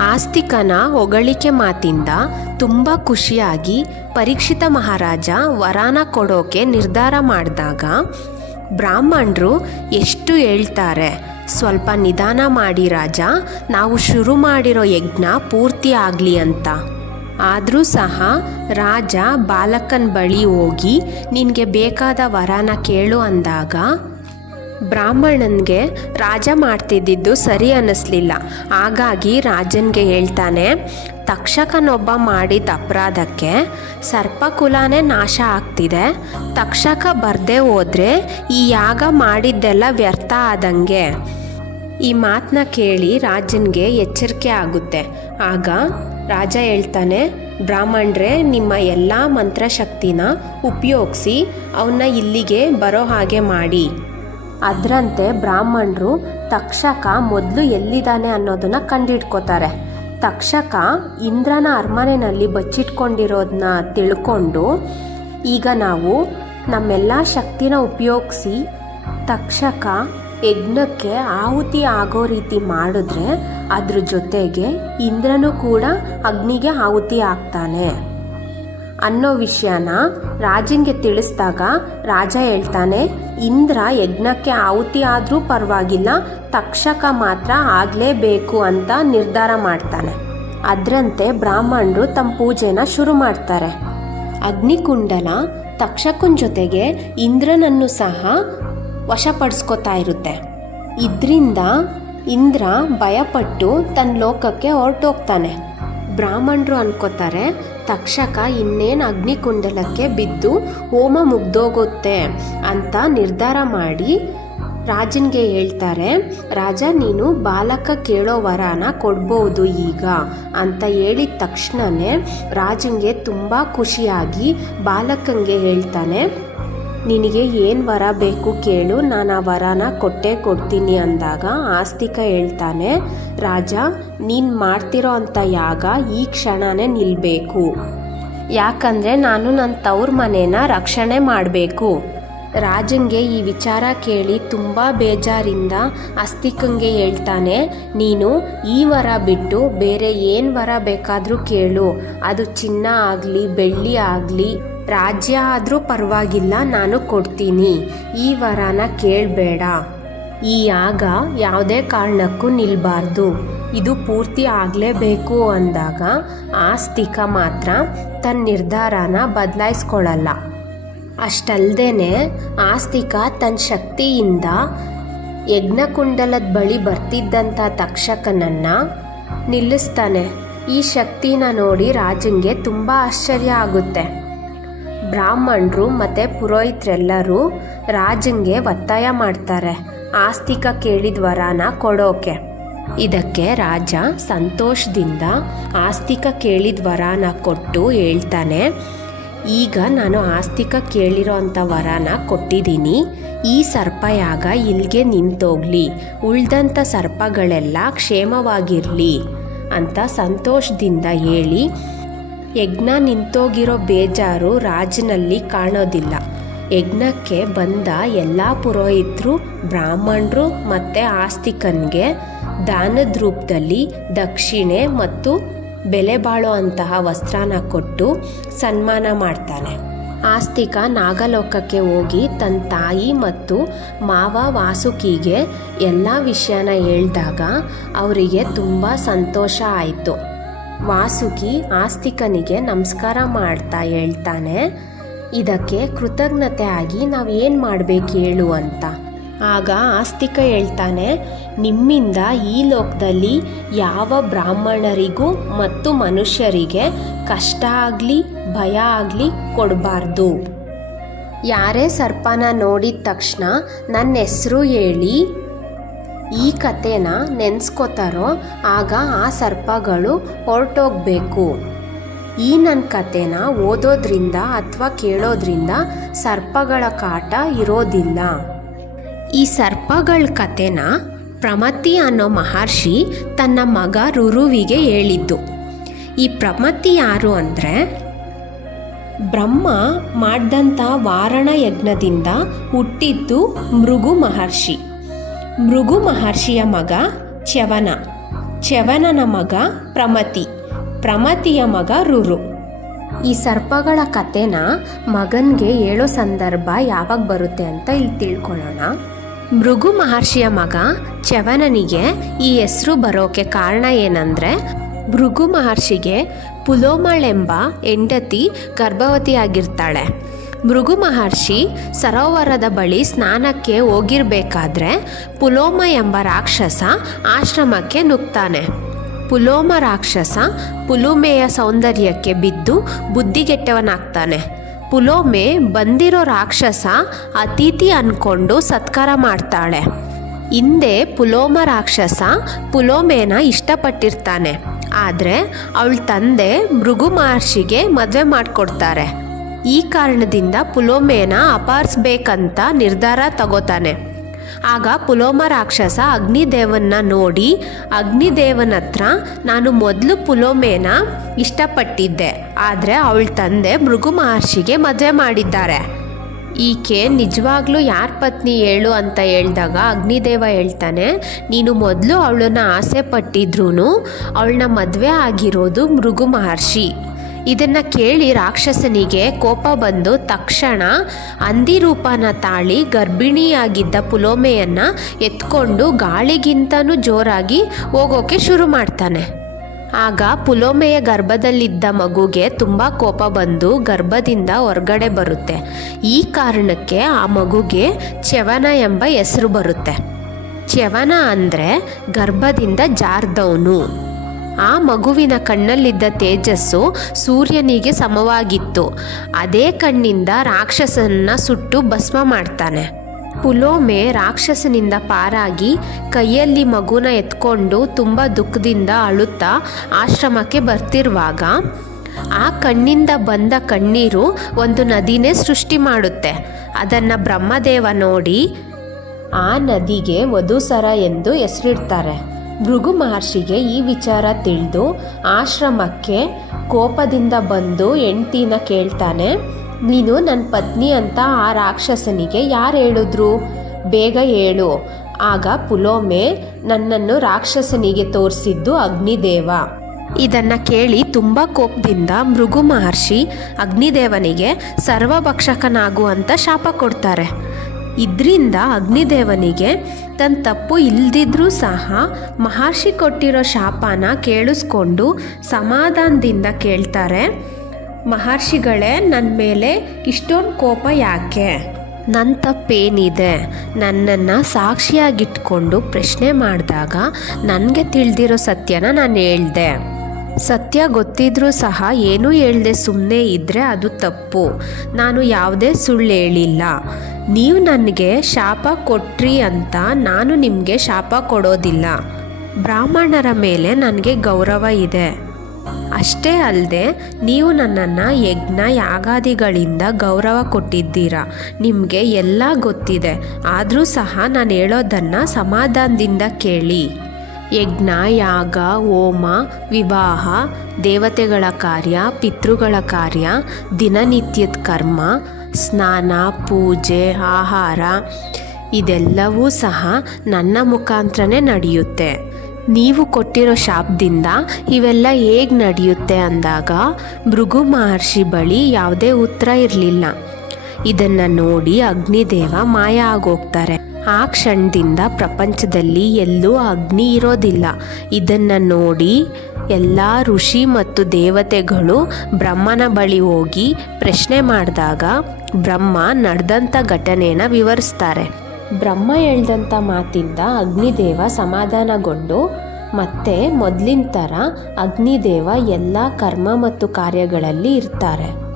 ಆಸ್ತಿಕನ ಹೊಗಳಿಕೆ ಮಾತಿಂದ ತುಂಬ ಖುಷಿಯಾಗಿ ಪರೀಕ್ಷಿತ ಮಹಾರಾಜ ವರಾನ ಕೊಡೋಕೆ ನಿರ್ಧಾರ ಮಾಡಿದಾಗ ಬ್ರಾಹ್ಮಣರು ಎಷ್ಟು ಹೇಳ್ತಾರೆ? ಸ್ವಲ್ಪ ನಿಧಾನ ಮಾಡಿ ರಾಜ, ನಾವು ಶುರು ಮಾಡಿರೋ ಯಜ್ಞ ಪೂರ್ತಿ ಆಗಲಿ ಅಂತ. ಆದರೂ ಸಹ ರಾಜ ಬಾಲಕನ ಬಳಿ ಹೋಗಿ ನಿನಗೆ ಬೇಕಾದ ವರಾನ ಕೇಳು ಅಂದಾಗ ಬ್ರಾಹ್ಮಣನಿಗೆ ರಾಜ ಮಾಡ್ತಿದ್ದಿದ್ದು ಸರಿ ಅನ್ನಿಸ್ಲಿಲ್ಲ. ಹಾಗಾಗಿ ರಾಜನಿಗೆ ಹೇಳ್ತಾನೆ, ತಕ್ಷಕನೊಬ್ಬ ಮಾಡಿದ ಅಪರಾಧಕ್ಕೆ ಸರ್ಪಕುಲನೇ ನಾಶ ಆಗ್ತಿದೆ. ತಕ್ಷಕ ಬರದೇ ಹೋದರೆ ಈ ಯಾಗ ಮಾಡಿದ್ದೆಲ್ಲ ವ್ಯರ್ಥ ಆದಂಗೆ. ಈ ಮಾತನ್ನ ಕೇಳಿ ರಾಜನಿಗೆ ಎಚ್ಚರಿಕೆ ಆಗುತ್ತೆ. ಆಗ ರಾಜ ಹೇಳ್ತಾನೆ, ಬ್ರಾಹ್ಮಣರೇ, ನಿಮ್ಮ ಎಲ್ಲ ಮಂತ್ರಶಕ್ತಿನ ಉಪಯೋಗಿಸಿ ಅವನ್ನ ಇಲ್ಲಿಗೆ ಬರೋ ಹಾಗೆ ಮಾಡಿ. ಅದರಂತೆ ಬ್ರಾಹ್ಮಣರು ತಕ್ಷಕ ಮೊದಲು ಎಲ್ಲಿದ್ದಾನೆ ಅನ್ನೋದನ್ನ ಕಂಡಿಡ್ಕೋತಾರೆ ತಕ್ಷಕ ಇಂದ್ರನ ಅರಮನೆಯಲ್ಲಿ ಬಚ್ಚಿಟ್ಕೊಂಡಿರೋದನ್ನ ತಿಳ್ಕೊಂಡು ಈಗ ನಾವು ನಮ್ಮೆಲ್ಲ ಶಕ್ತಿನ ಉಪಯೋಗಿಸಿ ತಕ್ಷಕ ಯಜ್ಞಕ್ಕೆ ಆಹುತಿ ಆಗೋ ರೀತಿ ಮಾಡಿದ್ರೆ ಅದ್ರ ಜೊತೆಗೆ ಇಂದ್ರನು ಕೂಡ ಅಗ್ನಿಗೆ ಆಹುತಿ ಆಗ್ತಾನೆ. ಅನ್ನೋ ವಿಷಯನ ರಾಜನಿಗೆ ತಿಳಿಸಿದಾಗ ರಾಜ ಹೇಳ್ತಾನೆ ಇಂದ್ರ ಯಜ್ಞಕ್ಕೆ ಆಹುತಿ ಆದರೂ ಪರವಾಗಿಲ್ಲ, ತಕ್ಷಕ ಮಾತ್ರ ಆಗಲೇಬೇಕು ಅಂತ ನಿರ್ಧಾರ ಮಾಡ್ತಾನೆ. ಅದರಂತೆ ಬ್ರಾಹ್ಮಣರು ತಮ್ಮ ಪೂಜೆನ ಶುರು ಮಾಡ್ತಾರೆ. ಅಗ್ನಿಕುಂಡಲ ತಕ್ಷಕನ ಜೊತೆಗೆ ಇಂದ್ರನನ್ನು ಸಹ ವಶಪಡಿಸ್ಕೋತಾ ಇರುತ್ತೆ. ಇದರಿಂದ ಇಂದ್ರ ಭಯಪಟ್ಟು ತನ್ನ ಲೋಕಕ್ಕೆ ಹೊರಟೋಗ್ತಾನೆ. ಬ್ರಾಹ್ಮಣರು ಅನ್ಕೋತಾರೆ ತಕ್ಷಕ ಇನ್ನೇನು ಅಗ್ನಿಕುಂಡಲಕ್ಕೆ ಬಿದ್ದು ಹೋಮ ಮುಗ್ದೋಗುತ್ತೆ ಅಂತ ನಿರ್ಧಾರ ಮಾಡಿ ರಾಜನಿಗೆ ಹೇಳ್ತಾರೆ, ರಾಜ, ನೀನು ಬಾಲಕ ಕೇಳೋ ವರನ ಕೊಡ್ಬೋದು ಈಗ ಅಂತ ಹೇಳಿದ ತಕ್ಷಣನೇ ರಾಜನಿಗೆ ತುಂಬ ಖುಷಿಯಾಗಿ ಬಾಲಕಂಗೆ ಹೇಳ್ತಾನೆ ನಿನಗೆ ಏನು ವರ ಬೇಕು ಕೇಳು, ನಾನು ಆ ವರನ ಕೊಟ್ಟೇ ಕೊಡ್ತೀನಿ ಅಂದಾಗ ಆಸ್ತಿಕ ಹೇಳ್ತಾನೆ, ರಾಜ, ನೀನು ಮಾಡ್ತಿರೋ ಅಂಥ ಯಾಗ ಈ ಕ್ಷಣನೇ ನಿಲ್ಲಬೇಕು ಯಾಕಂದರೆ ನಾನು ನನ್ನ ತವ್ರ ಮನೇನ ರಕ್ಷಣೆ ಮಾಡಬೇಕು. ರಾಜಂಗೆ ಈ ವಿಚಾರ ಕೇಳಿ ತುಂಬ ಬೇಜಾರಿಂದ ಅಸ್ತಿಕಂಗೆ ಹೇಳ್ತಾನೆ, ನೀನು ಈ ವರ ಬಿಟ್ಟು ಬೇರೆ ಏನು ವರ ಬೇಕಾದರೂ ಕೇಳು. ಅದು ಚಿನ್ನ ಆಗಲಿ, ಬೆಳ್ಳಿ ಆಗಲಿ ರಾಜ್ಯ ಆದರೂ ಪರವಾಗಿಲ್ಲ, ನಾನು ಕೊಡ್ತೀನಿ. ಈ ವರನ ಕೇಳಬೇಡ. ಈ ಯಾಗ ಯಾವುದೇ ಕಾರಣಕ್ಕೂ ನಿಲ್ಬಾರ್ದು. ಇದು ಪೂರ್ತಿ ಆಗಲೇಬೇಕು ಅಂದಾಗ ಆಸ್ತಿಕ ಮಾತ್ರ ತನ್ನ ನಿರ್ಧಾರನ ಬದಲಾಯಿಸ್ಕೊಳ್ಳಲ್ಲ ಅಷ್ಟಲ್ದೇ ಆಸ್ತಿಕ ತನ್ನ ಶಕ್ತಿಯಿಂದ ಯಜ್ಞಕುಂಡಲದ ಬಳಿ ಬರ್ತಿದ್ದಂಥ ತಕ್ಷಕನನ್ನು ನಿಲ್ಲಿಸ್ತಾನೆ. ಈ ಶಕ್ತಿನ ನೋಡಿ ರಾಜನ್ಗೆ ತುಂಬ ಆಶ್ಚರ್ಯ ಆಗುತ್ತೆ. ಬ್ರಾಹ್ಮಣರು ಮತ್ತು ಪುರೋಹಿತರೆಲ್ಲರೂ ರಾಜಂಗೆ ಒತ್ತಾಯ ಮಾಡ್ತಾರೆ, ಆಸ್ತಿಕ ಕೇಳಿದ ವರಾನ ಕೊಡೋಕೆ. ಇದಕ್ಕೆ ರಾಜ ಸಂತೋಷದಿಂದ ಆಸ್ತಿಕ ಕೇಳಿದ ವರಾನ ಕೊಟ್ಟು ಹೇಳ್ತಾನೆ, ಈಗ ನಾನು ಆಸ್ತಿಕ ಕೇಳಿರೋ ಅಂಥ ವರಾನ ಕೊಟ್ಟಿದ್ದೀನಿ, ಈ ಸರ್ಪಯಾಗ ಇಲ್ಲಿಗೆ ನಿಂತೋಗ್ಲಿ ಉಳ್ದಂಥ ಸರ್ಪಗಳೆಲ್ಲ ಕ್ಷೇಮವಾಗಿರಲಿ ಅಂತ ಸಂತೋಷದಿಂದ ಹೇಳಿ ಯಜ್ಞ ನಿಂತೋಗಿರೋ ಬೇಜಾರು ರಾಜನಲ್ಲಿ ಕಾಣೋದಿಲ್ಲ. ಯಜ್ಞಕ್ಕೆ ಬಂದ ಎಲ್ಲ ಪುರೋಹಿತರು, ಬ್ರಾಹ್ಮಣರು ಮತ್ತು ಆಸ್ತಿಕನ್ಗೆ ದಾನದ ರೂಪದಲ್ಲಿ ದಕ್ಷಿಣೆ ಮತ್ತು ಬೆಲೆ ಬಾಳೋ ಅಂತಹ ವಸ್ತ್ರನ ಕೊಟ್ಟು ಸನ್ಮಾನ ಮಾಡ್ತಾನೆ. ಆಸ್ತಿಕ ನಾಗಲೋಕಕ್ಕೆ ಹೋಗಿ ತನ್ನ ತಾಯಿ ಮತ್ತು ಮಾವ ವಾಸುಕಿಗೆ ಎಲ್ಲ ವಿಷಯನ ಹೇಳಿದಾಗ ಅವರಿಗೆ ತುಂಬ ಸಂತೋಷ ಆಯಿತು. ವಾಸುಕಿ ಆಸ್ತಿಕನಿಗೆ ನಮಸ್ಕಾರ ಮಾಡ್ತಾ ಹೇಳ್ತಾನೆ. ಇದಕ್ಕೆ ಕೃತಜ್ಞತೆ ಆಗಿ ನಾವು ಏನು ಮಾಡಬೇಕು ಹೇಳು ಅಂತ. ಆಗ ಆಸ್ತಿಕ ಹೇಳ್ತಾನೆ, ನಿಮ್ಮಿಂದ ಈ ಲೋಕದಲ್ಲಿ ಯಾವ ಬ್ರಾಹ್ಮಣರಿಗೂ ಮತ್ತು ಮನುಷ್ಯರಿಗೆ ಕಷ್ಟ ಆಗಲಿ, ಭಯ ಆಗಲಿ ಕೊಡಬಾರ್ದು. ಯಾರೇ ಸರ್ಪನ ನೋಡಿದ ತಕ್ಷಣ ನನ್ನ ಹೆಸರು ಹೇಳಿ ಈ ಕತೆನ ನೆನೆಸ್ಕೋತಾರೋ, ಆಗ ಆ ಸರ್ಪಗಳು ಹೊರಟೋಗ್ಬೇಕು. ಈ ನನ್ನ ಕತೆನ ಓದೋದ್ರಿಂದ ಅಥವಾ ಕೇಳೋದ್ರಿಂದ ಸರ್ಪಗಳ ಕಾಟ ಇರೋದಿಲ್ಲ. ಈ ಸರ್ಪಗಳ ಕತೆನ ಪ್ರಮತಿ ಅನ್ನೋ ಮಹರ್ಷಿ ತನ್ನ ಮಗ ರುರುವಿಗೆ ಹೇಳಿದ್ದು. ಈ ಪ್ರಮತಿ ಯಾರು ಅಂದರೆ, ಬ್ರಹ್ಮ ಮಾಡಿದಂಥ ವಾರಣ ಯಜ್ಞದಿಂದ ಹುಟ್ಟಿದ್ದು ಮೃಗು ಮಹರ್ಷಿ. ಮೃಗು ಮಹರ್ಷಿಯ ಮಗ ಚ್ಯವನ. ಚ್ಯವನನ ಮಗ ಪ್ರಮತಿ. ಪ್ರಮತಿಯ ಮಗ ರುರು. ಈ ಸರ್ಪಗಳ ಕಥೆನ ಮಗನಿಗೆ ಹೇಳೋ ಸಂದರ್ಭ ಯಾವಾಗ ಬರುತ್ತೆ ಅಂತ ಇಲ್ಲಿ ತಿಳ್ಕೊಳ್ಳೋಣ. ಮೃಗು ಮಹರ್ಷಿಯ ಮಗ ಚ್ಯವನನಿಗೆ ಈ ಹೆಸರು ಬರೋಕೆ ಕಾರಣ ಏನಂದ್ರೆ, ಮೃಗು ಮಹರ್ಷಿಗೆ ಪುಲೋಮಳೆಂಬ ಹೆಂಡತಿ ಗರ್ಭವತಿಯಾಗಿರ್ತಾಳೆ. ಭೃಗು ಮಹರ್ಷಿ ಸರೋವರದ ಬಳಿ ಸ್ನಾನಕ್ಕೆ ಹೋಗಿರ್ಬೇಕಾದ್ರೆ ಪುಲೋಮ ಎಂಬ ರಾಕ್ಷಸ ಆಶ್ರಮಕ್ಕೆ ನುಗ್ತಾನೆ. ಪುಲೋಮ ರಾಕ್ಷಸ ಪುಲುಮೆಯ ಸೌಂದರ್ಯಕ್ಕೆ ಬಿದ್ದು ಬುದ್ಧಿಗೆಟ್ಟವನಾಗ್ತಾನೆ. ಪುಲೋಮೆ ಬಂದಿರೋ ರಾಕ್ಷಸ ಅತಿಥಿ ಅನ್ಕೊಂಡು ಸತ್ಕಾರ ಮಾಡ್ತಾಳೆ. ಹಿಂದೆ ಪುಲೋಮ ರಾಕ್ಷಸ ಪುಲೋಮೆನ ಇಷ್ಟಪಟ್ಟಿರ್ತಾನೆ. ಆದರೆ ಅವಳ ತಂದೆ ಮೃಗು ಮಹರ್ಷಿಗೆ ಮದುವೆ ಮಾಡಿಕೊಡ್ತಾರೆ. ಈ ಕಾರಣದಿಂದ ಪುಲೋಮೆನ ಅಪಾರಿಸ್ಬೇಕಂತ ನಿರ್ಧಾರ ತಗೋತಾನೆ. ಆಗ ಪುಲೋಮ ರಾಕ್ಷಸ ಅಗ್ನಿದೇವನ್ನ ನೋಡಿ, ಅಗ್ನಿದೇವನ ಹತ್ರ ನಾನು ಮೊದಲು ಪುಲೋಮೆನ ಇಷ್ಟಪಟ್ಟಿದ್ದೆ. ಆದರೆ ಅವಳ ತಂದೆ ಮೃಗು ಮಹರ್ಷಿಗೆ ಮದುವೆ ಮಾಡಿದ್ದಾರೆ. ಈಕೆ ನಿಜವಾಗ್ಲೂ ಯಾರ ಪತ್ನಿ ಹೇಳು ಅಂತ ಹೇಳಿದಾಗ ಅಗ್ನಿದೇವ ಹೇಳ್ತಾನೆ, ನೀನು ಮೊದಲು ಅವಳನ್ನ ಆಸೆ ಪಟ್ಟಿದ್ರೂ ಅವಳನ್ನ ಮದುವೆ ಆಗಿರೋದು ಮೃಗು ಮಹರ್ಷಿ. ಇದನ್ನು ಕೇಳಿ ರಾಕ್ಷಸನಿಗೆ ಕೋಪ ಬಂದು ತಕ್ಷಣ ಹಂದಿ ರೂಪನ ತಾಳಿ ಗರ್ಭಿಣಿಯಾಗಿದ್ದ ಪುಲೋಮೆಯನ್ನು ಎತ್ಕೊಂಡು ಗಾಳಿಗಿಂತನೂ ಜೋರಾಗಿ ಹೋಗೋಕೆ ಶುರು ಮಾಡ್ತಾನೆ. ಆಗ ಪುಲೋಮೆಯ ಗರ್ಭದಲ್ಲಿದ್ದ ಮಗುಗೆ ತುಂಬ ಕೋಪ ಬಂದು ಗರ್ಭದಿಂದ ಹೊರಗಡೆ ಬರುತ್ತೆ. ಈ ಕಾರಣಕ್ಕೆ ಆ ಮಗುಗೆ ಚ್ಯವನ ಎಂಬ ಹೆಸರು ಬರುತ್ತೆ. ಚ್ಯವನ ಅಂದರೆ ಗರ್ಭದಿಂದ ಜಾರ್ದವನು. ಆ ಮಗುವಿನ ಕಣ್ಣಲ್ಲಿದ್ದ ತೇಜಸ್ಸು ಸೂರ್ಯನಿಗೆ ಸಮವಾಗಿತ್ತು. ಅದೇ ಕಣ್ಣಿಂದ ರಾಕ್ಷಸನ್ನ ಸುಟ್ಟು ಭಸ್ಮ ಮಾಡ್ತಾನೆ. ಪುಲೋಮೆ ರಾಕ್ಷಸನಿಂದ ಪಾರಾಗಿ ಕೈಯಲ್ಲಿ ಮಗುನ ಎತ್ಕೊಂಡು ತುಂಬ ದುಃಖದಿಂದ ಅಳುತ್ತಾ ಆಶ್ರಮಕ್ಕೆ ಬರ್ತಿರುವಾಗ ಆ ಕಣ್ಣಿಂದ ಬಂದ ಕಣ್ಣೀರು ಒಂದು ನದಿನೇ ಸೃಷ್ಟಿ ಮಾಡುತ್ತೆ. ಅದನ್ನು ಬ್ರಹ್ಮದೇವ ನೋಡಿ ಆ ನದಿಗೆ ವಧುಸರ ಎಂದು ಹೆಸರಿಡ್ತಾರೆ. ಭೃಗು ಮಹರ್ಷಿಗೆ ಈ ವಿಚಾರ ತಿಳಿದು ಆಶ್ರಮಕ್ಕೆ ಕೋಪದಿಂದ ಬಂದು ಹೆಂಡ್ತಿನ ಕೇಳ್ತಾನೆ, ನೀನು ನನ್ನ ಪತ್ನಿ ಅಂತ ಆ ರಾಕ್ಷಸನಿಗೆ ಯಾರು ಹೇಳಿದ್ರು? ಬೇಗ ಹೇಳು. ಆಗ ಪುಲೋಮೆ, ನನ್ನನ್ನು ರಾಕ್ಷಸನಿಗೆ ತೋರಿಸಿದ್ದು ಅಗ್ನಿದೇವ. ಇದನ್ನ ಕೇಳಿ ತುಂಬ ಕೋಪದಿಂದ ಮೃಗು ಮಹರ್ಷಿ ಅಗ್ನಿದೇವನಿಗೆ ಸರ್ವಭಕ್ಷಕನಾಗುವಂತ ಶಾಪ ಕೊಡ್ತಾರೆ. ಇದರಿಂದ ಅಗ್ನಿದೇವನಿಗೆ ತನ್ನ ತಪ್ಪು ಇಲ್ದಿದ್ರೂ ಸಹ ಮಹರ್ಷಿ ಕೊಟ್ಟಿರೋ ಶಾಪನ ಕೇಳಿಸ್ಕೊಂಡು ಸಮಾಧಾನದಿಂದ ಕೇಳ್ತಾರೆ, ಮಹರ್ಷಿಗಳೇ ನನ್ನ ಮೇಲೆ ಇಷ್ಟೊಂದು ಕೋಪ ಯಾಕೆ? ನನ್ನ ತಪ್ಪೇನಿದೆ. ನನ್ನನ್ನು ಸಾಕ್ಷಿಯಾಗಿಟ್ಕೊಂಡು ಪ್ರಶ್ನೆ ಮಾಡಿದಾಗ ನನಗೆ ತಿಳಿದಿರೋ ಸತ್ಯನ ನಾನು ಹೇಳ್ದೆ. ಸತ್ಯ ಗೊತ್ತಿದ್ರೂ ಸಹ ಏನೂ ಹೇಳ್ದೆ ಸುಮ್ಮನೆ ಇದ್ದರೆ ಅದು ತಪ್ಪು. ನಾನು ಯಾವುದೇ ಸುಳ್ಳು ಹೇಳಿಲ್ಲ. ನೀವು ನನಗೆ ಶಾಪ ಕೊಟ್ರಿ ಅಂತ ನಾನು ನಿಮಗೆ ಶಾಪ ಕೊಡೋದಿಲ್ಲ. ಬ್ರಾಹ್ಮಣರ ಮೇಲೆ ನನಗೆ ಗೌರವ ಇದೆ. ಅಷ್ಟೇ ಅಲ್ಲದೆ ನೀವು ನನ್ನನ್ನು ಯಜ್ಞ ಯಾಗಾದಿಗಳಿಂದ ಗೌರವ ಕೊಟ್ಟಿದ್ದೀರಾ. ನಿಮಗೆ ಎಲ್ಲ ಗೊತ್ತಿದೆ. ಆದರೂ ಸಹ ನಾನು ಹೇಳೋದನ್ನು ಸಮಾಧಾನದಿಂದ ಕೇಳಿ. ಯಜ್ಞ, ಯಾಗ, ಹೋಮ, ವಿವಾಹ, ದೇವತೆಗಳ ಕಾರ್ಯ, ಪಿತೃಗಳ ಕಾರ್ಯ, ದಿನನಿತ್ಯದ ಕರ್ಮ ಸ್ನಾನ, ಪೂಜೆ, ಆಹಾರ, ಇದೆಲ್ಲವೂ ಸಹ ನನ್ನ ಮುಖಾಂತರನೇ ನಡೆಯುತ್ತೆ. ನೀವು ಕೊಟ್ಟಿರೋ ಶಾಪದಿಂದ ಇವೆಲ್ಲ ಹೇಗೆ ನಡೆಯುತ್ತೆ ಅಂದಾಗ ಭೃಗು ಮಹರ್ಷಿ ಬಳಿ ಯಾವುದೇ ಉತ್ತರ ಇರಲಿಲ್ಲ. ಇದನ್ನು ನೋಡಿ ಅಗ್ನಿದೇವ ಮಾಯ ಆಗೋಗ್ತಾರೆ. ಆ ಕ್ಷಣದಿಂದ ಪ್ರಪಂಚದಲ್ಲಿ ಎಲ್ಲೂ ಅಗ್ನಿ ಇರೋದಿಲ್ಲ. ಇದನ್ನು ನೋಡಿ ಎಲ್ಲ ಋಷಿ ಮತ್ತು ದೇವತೆಗಳು ಬ್ರಹ್ಮನ ಬಳಿ ಹೋಗಿ ಪ್ರಶ್ನೆ ಮಾಡಿದಾಗ ಬ್ರಹ್ಮ ನಡೆದಂಥ ಘಟನೆನ ವಿವರಿಸ್ತಾರೆ. ಬ್ರಹ್ಮ ಹೇಳ್ದಂಥ ಮಾತಿಂದ ಅಗ್ನಿದೇವ ಸಮಾಧಾನಗೊಂಡು ಮತ್ತೆ ಮೊದಲಿನ ಥರ ಅಗ್ನಿದೇವ ಎಲ್ಲ ಕರ್ಮ ಮತ್ತು ಕಾರ್ಯಗಳಲ್ಲಿ ಇರ್ತಾರೆ.